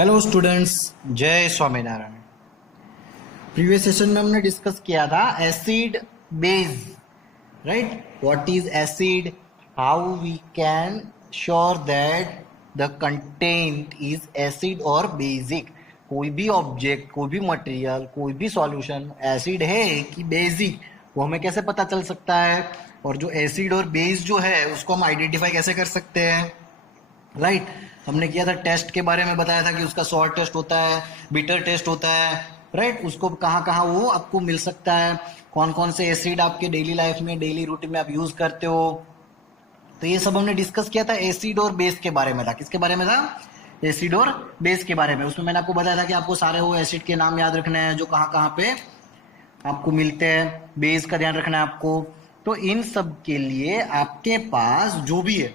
Hello students, जय Swaminarayan. Previous session में हमने डिस्कस किया था acid base, right. What is acid, how we can sure that the content is acid और basic. कोई भी ऑब्जेक्ट, कोई भी मटेरियल, कोई भी सॉल्यूशन एसिड है कि बेसिक, वो हमें कैसे पता चल सकता है। और जो एसिड और बेस जो है उसको हम आइडेंटिफाई कैसे कर सकते हैं, राइट। हमने किया था टेस्ट के बारे में, बताया था कि उसका सॉल्ट टेस्ट होता है, बिटर टेस्ट होता है, राइट। उसको कहाँ कहाँ वो आपको मिल सकता है, कौन कौन से एसिड आपके डेली लाइफ में, डेली रूटीन में आप यूज करते हो। तो ये सब हमने डिस्कस किया था एसिड और बेस के बारे में था। किसके बारे में था? एसिड और बेस के बारे में। उसमें मैंने आपको बताया था कि आपको सारे वो एसिड के नाम याद रखने हैं जो कहाँ कहाँ पे आपको मिलते हैं, बेस का ध्यान रखना है आपको। तो इन सब के लिए आपके पास जो भी है,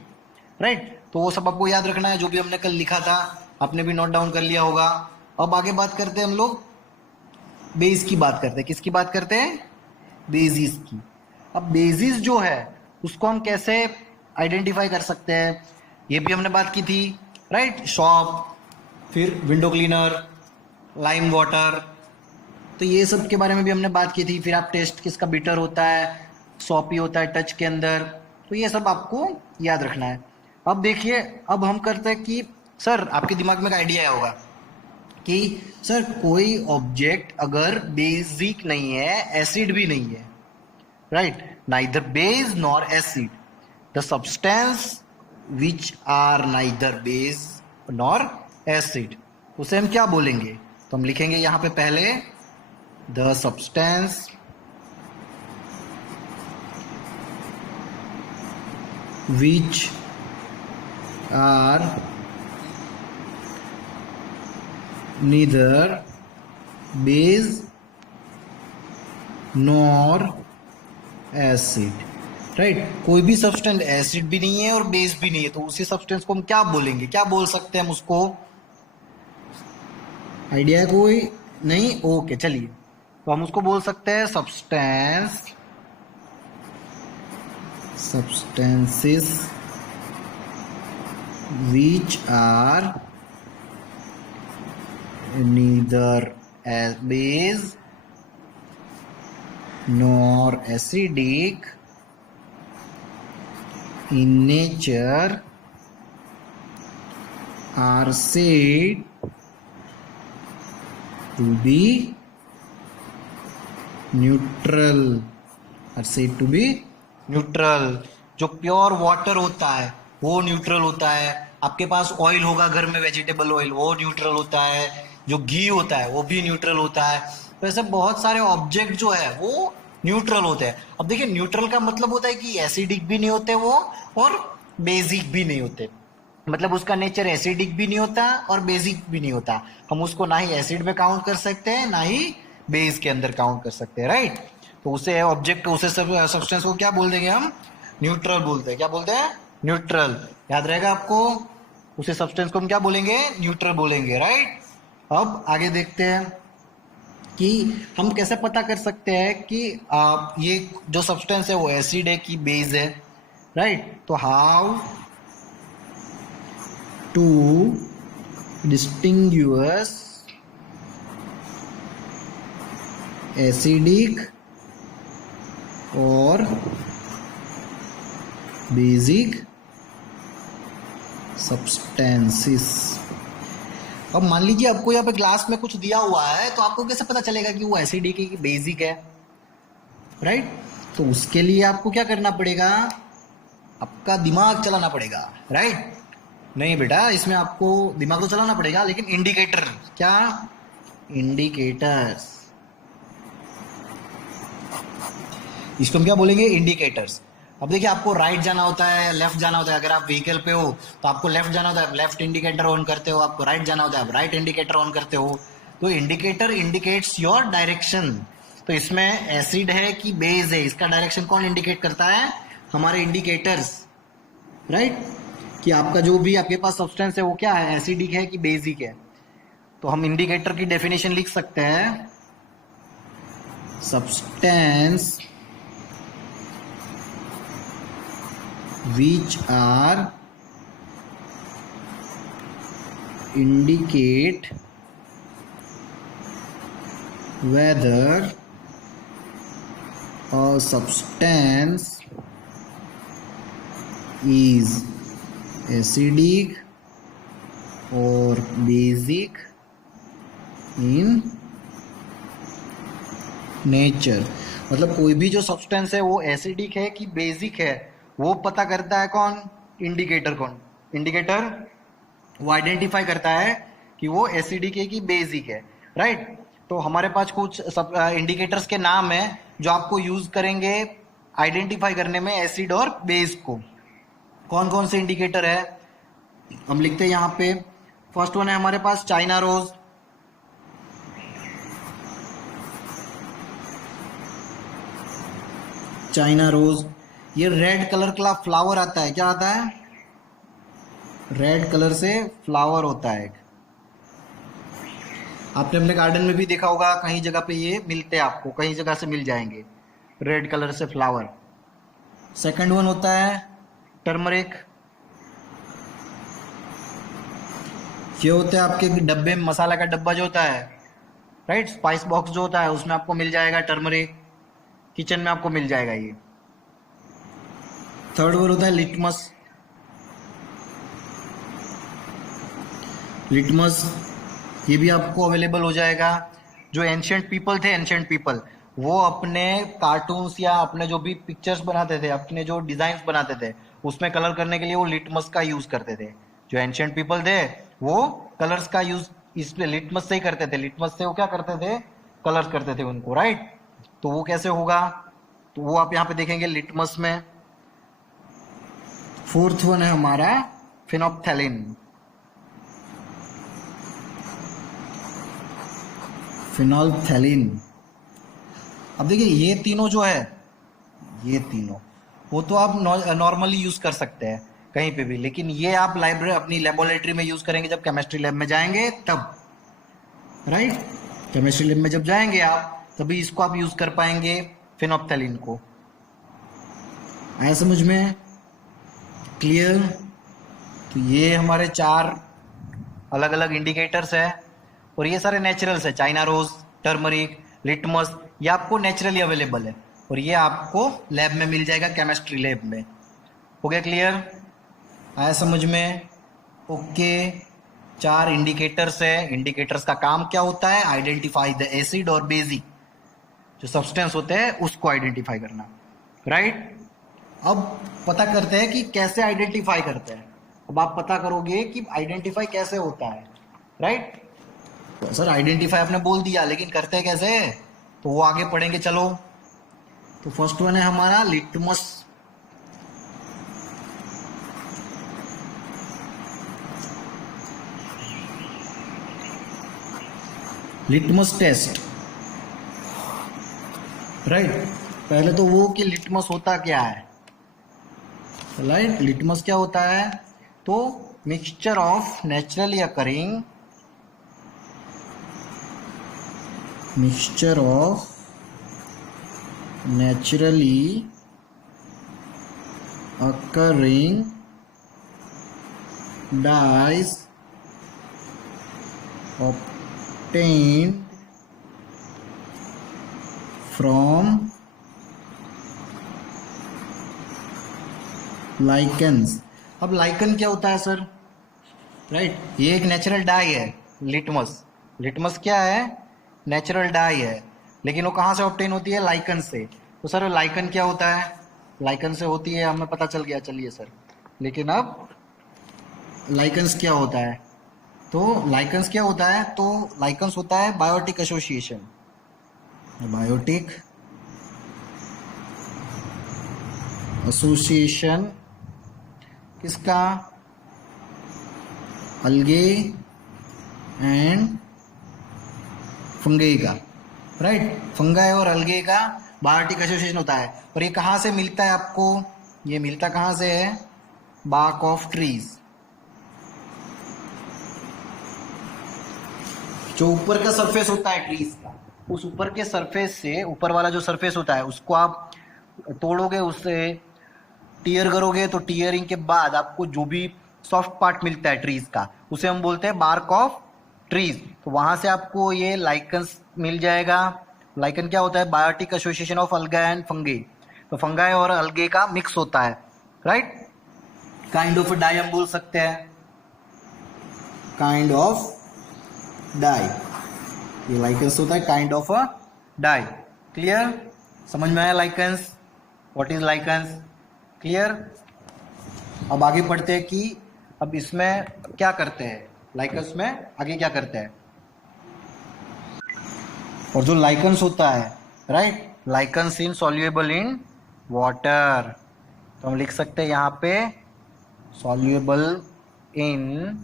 राइट, तो वो सब आपको याद रखना है, जो भी हमने कल लिखा था आपने भी नोट डाउन कर लिया होगा। अब आगे बात करते हैं हम लोग, बेस की बात करते हैं। किसकी बात करते हैं? बेसिस की। अब बेसिस जो है उसको हम कैसे आइडेंटिफाई कर सकते हैं, ये भी हमने बात की थी, राइट। शॉप, फिर विंडो क्लीनर, लाइम वाटर, तो ये सब के बारे में भी हमने बात की थी। फिर आप टेस्ट किसका बिटर होता है, सॉपी होता है टच के अंदर, तो ये सब आपको याद रखना है। अब देखिए, अब हम करते हैं कि सर आपके दिमाग में एक आइडिया आया होगा कि सर कोई ऑब्जेक्ट अगर बेसिक नहीं है, एसिड भी नहीं है, right, neither base nor acid, the substance which are neither base nor acid, उसे हम क्या बोलेंगे? तो हम लिखेंगे यहां पे पहले the substance which are neither base nor acid, right. कोई भी सब्सटेंस एसिड भी नहीं है और बेस भी नहीं है, तो उसी सब्सटेंस को हम क्या बोलेंगे, क्या बोल सकते हैं हम उसको? आइडिया है कोई? नहीं? ओके, चलिए, तो हम उसको बोल सकते हैं substances which are neither base nor acidic in nature are said to be neutral, are said to be neutral. जो प्योर वाटर होता है वो न्यूट्रल होता है। आपके पास ऑयल होगा घर में, वेजिटेबल ऑयल, वो न्यूट्रल होता है। जो घी होता है वो भी न्यूट्रल होता है। तो ऐसे बहुत सारे ऑब्जेक्ट जो है वो न्यूट्रल होते हैं। अब देखिए, न्यूट्रल का मतलब होता है कि एसिडिक भी नहीं होते वो और बेसिक भी नहीं होते। मतलब उसका नेचर एसिडिक भी नहीं होता और बेसिक भी नहीं होता। हम उसको ना ही एसिड में काउंट कर सकते हैं, ना ही बेस के अंदर काउंट कर सकते हैं, राइट। तो उसे ऑब्जेक्ट, उसे सब सब्सटेंस को क्या बोल देंगे हम? न्यूट्रल बोलते हैं। क्या बोलते हैं? न्यूट्रल। याद रहेगा आपको, उसे सब्सटेंस को हम क्या बोलेंगे? न्यूट्रल बोलेंगे, राइट। अब आगे देखते हैं कि हम कैसे पता कर सकते हैं कि ये जो सब्सटेंस है वो एसिड है कि बेस है, राइट। तो हाउ टू distinguish acidic और बेसिक सब्सटेंसेस। अब मान लीजिए आपको यहाँ पे ग्लास में कुछ दिया हुआ है, तो आपको कैसे पता चलेगा कि वो एसिडिक है कि बेसिक है, राइट। तो उसके लिए आपको क्या करना पड़ेगा? आपका दिमाग चलाना पड़ेगा, राइट। नहीं बेटा, इसमें आपको दिमाग तो चलाना पड़ेगा, लेकिन इंडिकेटर, क्या? इंडिकेटर्स, इसको हम क्या बोलेंगे? इंडिकेटर्स। अब देखिए, आपको राइट जाना होता है, लेफ्ट जाना होता है। अगर आप व्हीकल पे हो तो आपको लेफ्ट जाना होता है, लेफ्ट इंडिकेटर ऑन करते हो। आपको राइट जाना होता है, आप राइट इंडिकेटर ऑन करते हो। तो इंडिकेटर इंडिकेट्स योर डायरेक्शन। तो इसमें एसिड है कि बेस है, इसका डायरेक्शन कौन इंडिकेट करता है? हमारे इंडिकेटर्स, राइट। कि आपका जो भी आपके पास सब्सटेंस है वो क्या है, एसिडिक है कि बेसिक है। तो हम इंडिकेटर की डेफिनेशन लिख सकते हैं, substance which are indicate whether a substance is acidic or basic in nature। मतलब कोई भी जो सब्सटेंस है वो एसिडिक है कि बेसिक है, वो पता करता है कौन? इंडिकेटर। कौन इंडिकेटर? वो आइडेंटिफाई करता है कि वो एसिडिक है कि बेसिक है, राइट। तो हमारे पास कुछ सब इंडिकेटर्स के नाम है जो आपको यूज करेंगे आइडेंटिफाई करने में एसिड और बेस को। कौन कौन से इंडिकेटर है हम लिखते हैं यहाँ पे। फर्स्ट वन है हमारे पास चाइना रोज। चाइना रोज, ये रेड कलर का फ्लावर आता है। क्या आता है? रेड कलर से फ्लावर होता है। आपने अपने गार्डन में भी देखा होगा, कहीं जगह पे ये मिलते हैं आपको, कहीं जगह से मिल जाएंगे रेड कलर से फ्लावर। सेकंड वन होता है टर्मरिक। ये होता है आपके डब्बे में, मसाला का डब्बा जो होता है, राइट, स्पाइस बॉक्स जो होता है उसमें आपको मिल जाएगा टर्मरिक, किचन में आपको मिल जाएगा ये। थर्ड वन होता है लिटमस। लिटमस ये भी आपको अवेलेबल हो जाएगा। जो एंशियंट पीपल थे, एंशियंट पीपल, वो अपने कार्टून्स या अपने जो भी पिक्चर्स बनाते थे, अपने जो डिजाइन्स बनाते थे, उसमें कलर करने के लिए वो लिटमस का यूज करते थे। जो एंशियंट पीपल थे वो कलर्स का यूज इसलिए लिटमस से ही करते थे। लिटमस से वो क्या करते थे? कलर्स करते थे उनको, राइट। तो वो कैसे होगा? तो वो आप यहाँ पे देखेंगे लिटमस में। फोर्थ वन है हमारा फिनोप्थेलिन। फिनोल्फथैलिन। अब देखिए ये तीनों जो है, ये तीनों वो तो आप नॉर्मली यूज कर सकते हैं कहीं पे भी, लेकिन ये आप लाइब्रेरी अपनी लेबोरेटरी में यूज करेंगे जब केमिस्ट्री लैब में जाएंगे तब, राइट। केमिस्ट्री लैब में जब जाएंगे आप तभी इसको आप यूज कर पाएंगे, फिनोप्थेलिन को। आया समझ में? क्लियर? तो ये हमारे 4 अलग अलग इंडिकेटर्स है और ये सारे नेचुरल्स है। चाइना रोज, टर्मरिक, लिटमस, ये आपको नेचुरली अवेलेबल है और ये आपको लैब में मिल जाएगा, केमिस्ट्री लैब में। हो गया क्लियर? आया समझ में? ओके। 4 इंडिकेटर्स है। इंडिकेटर्स का काम क्या होता है? आइडेंटिफाई द एसिड और बेसिक जो सब्सटेंस होते हैं उसको आइडेंटिफाई करना, राइट। अब पता करते हैं कि कैसे आइडेंटिफाई करते हैं। अब आप पता करोगे कि आइडेंटिफाई कैसे होता है, राइट। तो सर आइडेंटिफाई आपने बोल दिया, लेकिन करते हैं कैसे? तो वो आगे पढ़ेंगे, चलो। तो फर्स्ट वन है हमारा लिटमस। Litmus test, right. पहले तो वो कि लिटमस होता क्या है, राइट। लिटमस क्या होता है? तो mixture of naturally occurring, mixture of naturally occurring dyes obtained from lichens। अब लाइकन क्या होता है सर? राइट, ये एक नेचुरल डाई है लिटमस। लिटमस क्या है? नेचुरल डाई है, लेकिन वो कहाँ से ऑब्टेन होती है? लाइकन से। तो सर लाइकन क्या होता है? लाइकन से होती है, हमें पता चल गया, चलिए सर। लेकिन अब लाइकन्स क्या होता है? तो लाइकन्स क्या होता है? तो लाइकन्स होता है बायोटिक एसोसिएशन। बायोटिक एसोसिएशन किसका? अलगे एंड फंगी का, राइट। फंगाई और अलगे का बायोटिक एसोसिएशन होता है। और ये कहाँ से मिलता है आपको? ये मिलता कहाँ से है? Bark of trees. जो ऊपर का सरफेस होता है ट्रीज का, उस ऊपर के सरफेस से, ऊपर वाला जो सरफेस होता है उसको आप तोड़ोगे, उससे टीयर करोगे, तो टीयरिंग के बाद आपको जो भी सॉफ्ट पार्ट मिलता है ट्रीज का, उसे हम बोलते हैं बार्क ऑफ ट्रीज। तो वहां से आपको ये लाइकन्स मिल जाएगा। लाइकन क्या होता है? बायोटिक एसोसिएशन ऑफ अलगे एंड फंगी। तो फंगाई और अलगे का मिक्स होता है, राइट। काइंड ऑफ डाई हम बोल सकते हैं, काइंड ऑफ डाई। ये लाइकन्स होता है kind of a dye. Clear? समझ में आया lichens? What is lichens? Clear? अब आगे पढ़ते हैं कि अब इसमें क्या करते हैं, लाइकन्स में आगे क्या करते हैं। और जो लाइकन्स होता है, right, lichens in सॉल्युएबल in water. तो हम लिख सकते हैं यहाँ पे सॉल्युएबल इन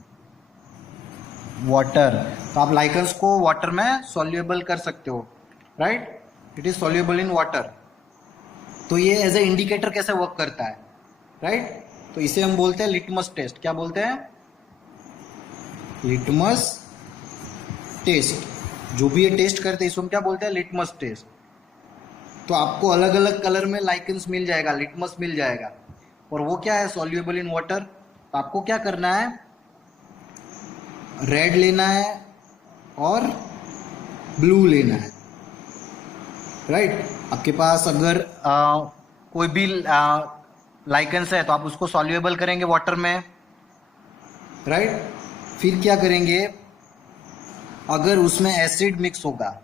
वाटर। तो आप लाइकन्स को वाटर में सॉल्युएबल कर सकते हो, right, it is सॉल्युएबल in water. तो ये एज ए इंडिकेटर कैसे वर्क करता है, राइट। तो इसे हम बोलते हैं लिटमस टेस्ट। क्या बोलते हैं? Litmus test. जो भी ये टेस्ट करते हैं इसको हम क्या बोलते हैं? Litmus test. तो आपको अलग अलग कलर में लाइकन्स मिल जाएगा, लिटमस मिल जाएगा, और वो क्या है? सॉल्युएबल इन वाटर। तो आपको क्या करना है? रेड लेना है और ब्लू लेना है, राइट। आपके पास अगर कोई भी लाइकन्स है तो आप उसको सॉल्युएबल करेंगे वाटर में, राइट। फिर क्या करेंगे? अगर उसमें एसिड मिक्स होगा,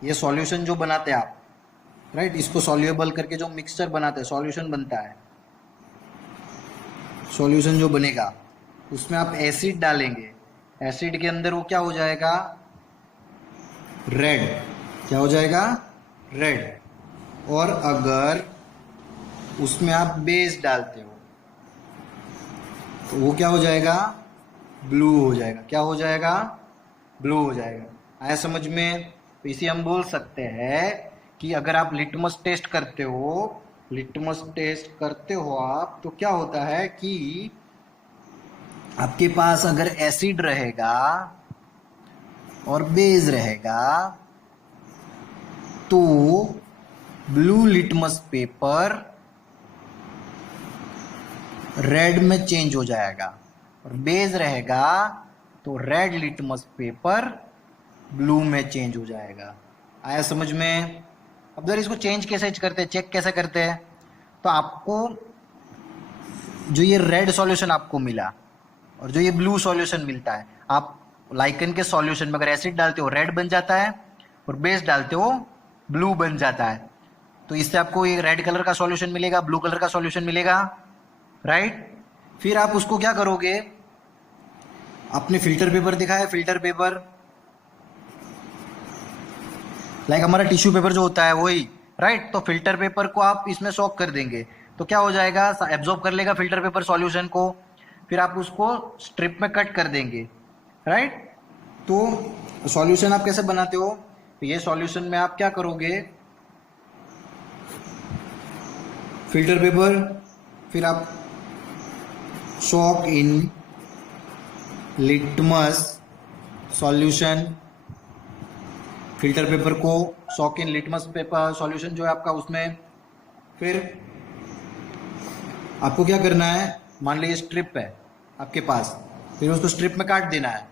ये सॉल्यूशन जो बनाते हैं आप, राइट, इसको सॉल्युएबल करके जो मिक्सचर बनाते हैं, सॉल्यूशन बनता है, सॉल्यूशन जो बनेगा उसमें आप एसिड डालेंगे। एसिड के अंदर वो क्या हो जाएगा? रेड। क्या हो जाएगा? रेड। और अगर उसमें आप बेस डालते हो तो वो क्या हो जाएगा? ब्लू हो जाएगा। क्या हो जाएगा? ब्लू हो जाएगा। आया समझ में? तो इसे हम बोल सकते हैं कि अगर आप लिटमस टेस्ट करते हो, लिटमस टेस्ट करते हो आप, तो क्या होता है कि आपके पास अगर एसिड रहेगा और बेस रहेगा तो ब्लू लिटमस पेपर रेड में चेंज हो जाएगा, और बेस रहेगा तो रेड लिटमस पेपर ब्लू में चेंज हो जाएगा। आया समझ में? अब जरा इसको चेंज कैसे करते हैं, चेक कैसे करते हैं? तो आपको जो ये रेड सॉल्यूशन आपको मिला और जो ये ब्लू सॉल्यूशन मिलता है, आप लाइकन के सॉल्यूशन में अगर एसिड डालते हो रेड बन जाता है और बेस डालते हो ब्लू बन जाता है। तो इससे आपको ये रेड कलर का सॉल्यूशन मिलेगा, ब्लू कलर का सॉल्यूशन मिलेगा, राइट। फिर आप उसको क्या करोगे? आपने फिल्टर पेपर देखा है? फिल्टर पेपर लाइक हमारा टिश्यू पेपर जो होता है वही, राइट। तो फिल्टर पेपर को आप इसमें सॉक कर देंगे तो क्या हो जाएगा? एब्जॉर्ब कर लेगा फिल्टर पेपर सॉल्यूशन को। फिर आप उसको स्ट्रिप में कट कर देंगे, राइट। तो सॉल्यूशन आप कैसे बनाते हो? तो ये सॉल्यूशन में आप क्या करोगे? फिल्टर पेपर, फिर आप सॉक इन लिटमस सॉल्यूशन, फिल्टर पेपर को सॉक इन लिटमस पेपर सॉल्यूशन जो है आपका उसमें। फिर आपको क्या करना है? मान लीजिए स्ट्रिप है आपके पास, फिर उसको स्ट्रिप में काट देना है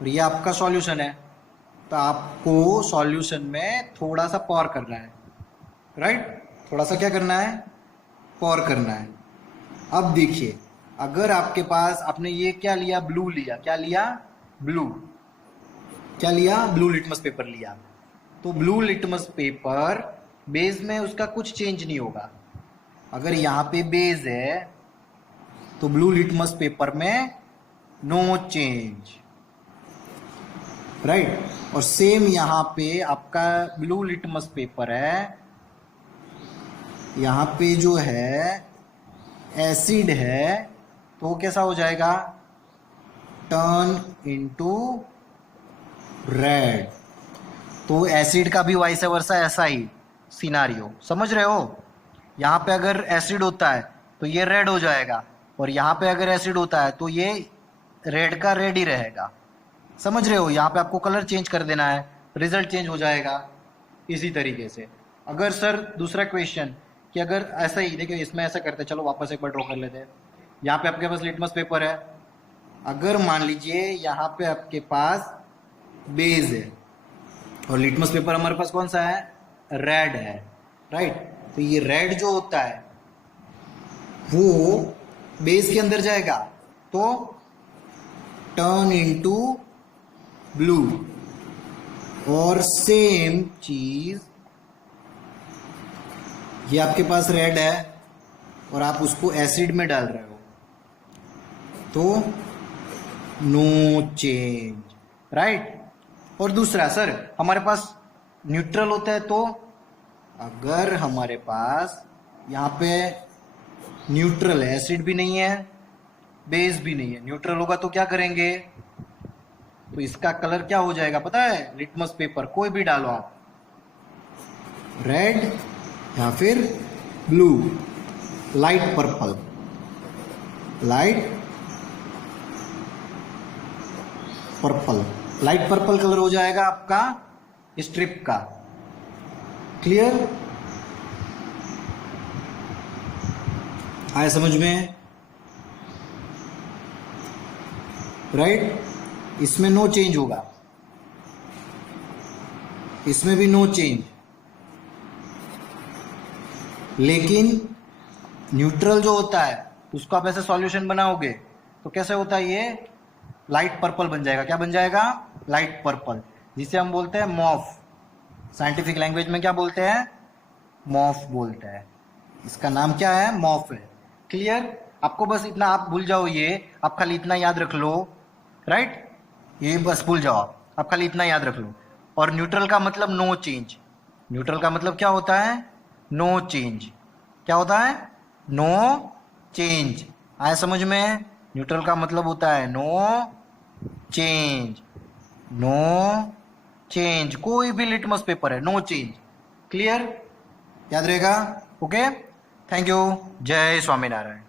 और ये आपका सॉल्यूशन है। तो आपको सॉल्यूशन में थोड़ा सा पॉर करना है, राइट। थोड़ा सा क्या करना है? पॉर करना है। अब देखिए, अगर आपके पास आपने ये क्या लिया? ब्लू लिया। क्या लिया? ब्लू। क्या लिया? ब्लू लिटमस पेपर लिया। तो ब्लू लिटमस पेपर बेस में उसका कुछ चेंज नहीं होगा। अगर यहाँ पे बेस है तो ब्लू लिटमस पेपर में नो चेंज, राइट। और सेम यहाँ पे आपका ब्लू लिटमस पेपर है, यहाँ पे जो है एसिड है, तो कैसा हो जाएगा? Turn into red. तो एसिड का भी वाइस वर्सा ऐसा ही सिनारियो, समझ रहे हो? यहाँ पे अगर एसिड होता है तो ये रेड हो जाएगा, और यहाँ पे अगर एसिड होता है तो ये रेड का रेड ही रहेगा। समझ रहे हो? यहाँ पे आपको कलर चेंज कर देना है, रिजल्ट चेंज हो जाएगा। इसी तरीके से अगर सर दूसरा क्वेश्चन कि अगर ऐसा ही देखिए, इसमें ऐसा करते हैं, चलो वापस एक बार ड्रॉ कर लेते हैं। यहाँ पे आपके पास लिटमस पेपर है, अगर मान लीजिए यहाँ पे आपके पास बेस है और लिटमस पेपर हमारे पास कौन सा है, रेड है, राइट। तो ये रेड जो होता है वो बेस के अंदर जाएगा तो टर्न इनटू ब्लू, और सेम चीज ये आपके पास रेड है और आप उसको एसिड में डाल रहे हो तो नो चेंज, राइट। और दूसरा सर हमारे पास न्यूट्रल होता है, तो अगर हमारे पास यहाँ पे न्यूट्रल है, एसिड भी नहीं है बेस भी नहीं है, न्यूट्रल होगा तो क्या करेंगे, तो इसका कलर क्या हो जाएगा पता है, लिटमस पेपर कोई भी डालो आप, रेड या फिर blue, light purple, light purple, light purple colour हो जाएगा आपका स्ट्रिप का। क्लियर, आया समझ में, राइट। इसमें नो चेंज होगा, इसमें भी नो चेंज, लेकिन न्यूट्रल जो होता है उसको आप ऐसे सॉल्यूशन बनाओगे तो कैसे होता है, ये लाइट पर्पल बन जाएगा। क्या बन जाएगा, लाइट पर्पल, जिसे हम बोलते हैं मॉफ, साइंटिफिक लैंग्वेज में क्या बोलते हैं, मॉफ बोलते हैं। इसका नाम क्या है, मॉफ है। क्लियर, आपको बस इतना आप भूल जाओ, ये आप खाली इतना याद रख लो, राइट, ये बस भूल जाओ आप खाली इतना याद रख लो। और न्यूट्रल का मतलब नो चेंज, न्यूट्रल का मतलब क्या होता है, नो चेंज, क्या होता है, नो चेंज। आया समझ में, न्यूट्रल का मतलब होता है नो चेंज, नो चेंज, कोई भी लिटमस पेपर है नो चेंज। क्लियर, याद रहेगा, ओके, थैंक यू, जय स्वामीनारायण।